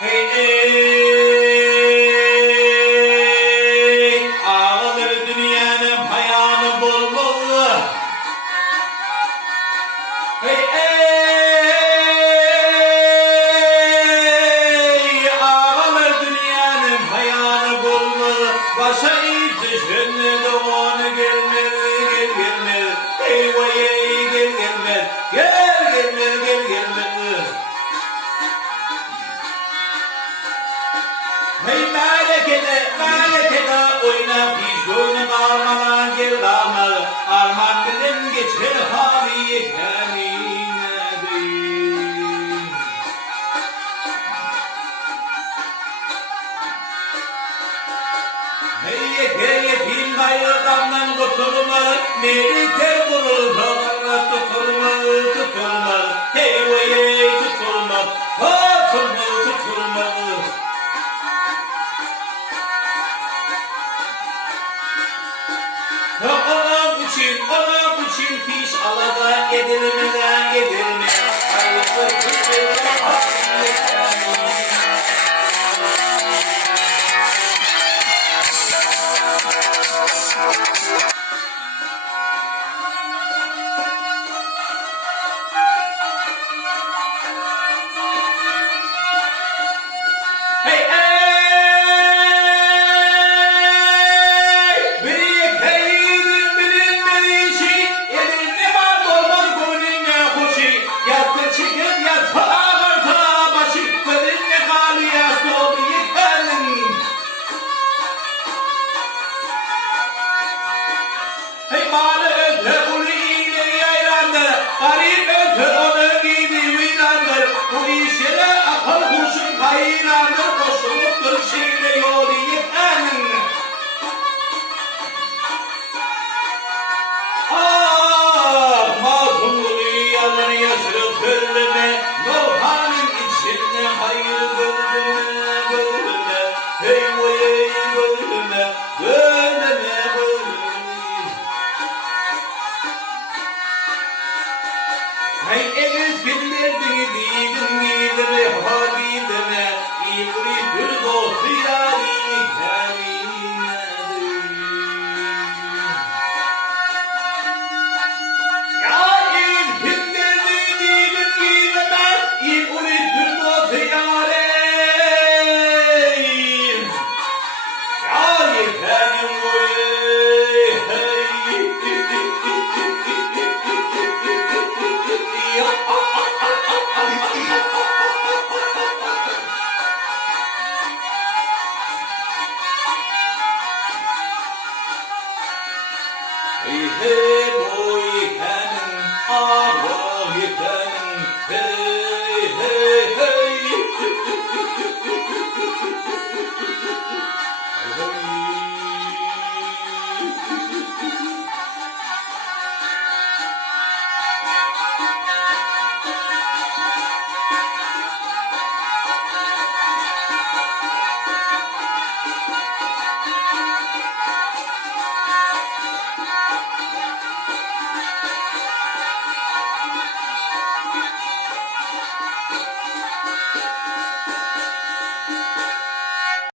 Hey ey, ağlar dünyanın payanı bol bol. Hey ey, ağlar dünyanın payanı bol bol. Başa yetişene de onu gelmez, gel gelmez. Hey vay ey, gel gelmez, gel gelmez, gel gelmez. Hey melekede oyna piş oyna kalmadan gel kalma. Arman benim geçer hali kemine değil. Hey pil bayırdandan tutulmaz. Melike bulur zamanla tutulmaz. Hey vay tutulmaz. Tutulmaz. Onun için piş alada edilme. Hayırlı kutlu Hey ey! Büyük heyrin bilinmediği şey, elinde var olmaz gönlünle hoşi. Yattı çıkıp yatağa başı, benimle hali yastı oldu yeterin. Hey malı öte ulu iğneyi ayrandır, garip öte onu giydi vidandır. Bu işlere akıl kurşun hayrandır, koşuluptur şimdi yolu yeterin. Ah masumlu dünyanın yaşlı sözüne, Nurhan'ın içinde hayır bölüme. Hey vay bölüme. Hey egiz günlerdeki gidime, habibime, İbri bir dostu yani kemine Ya egiz günlerdeki gidime, İbri bir dostu yani Ya yeterim Hey boy canım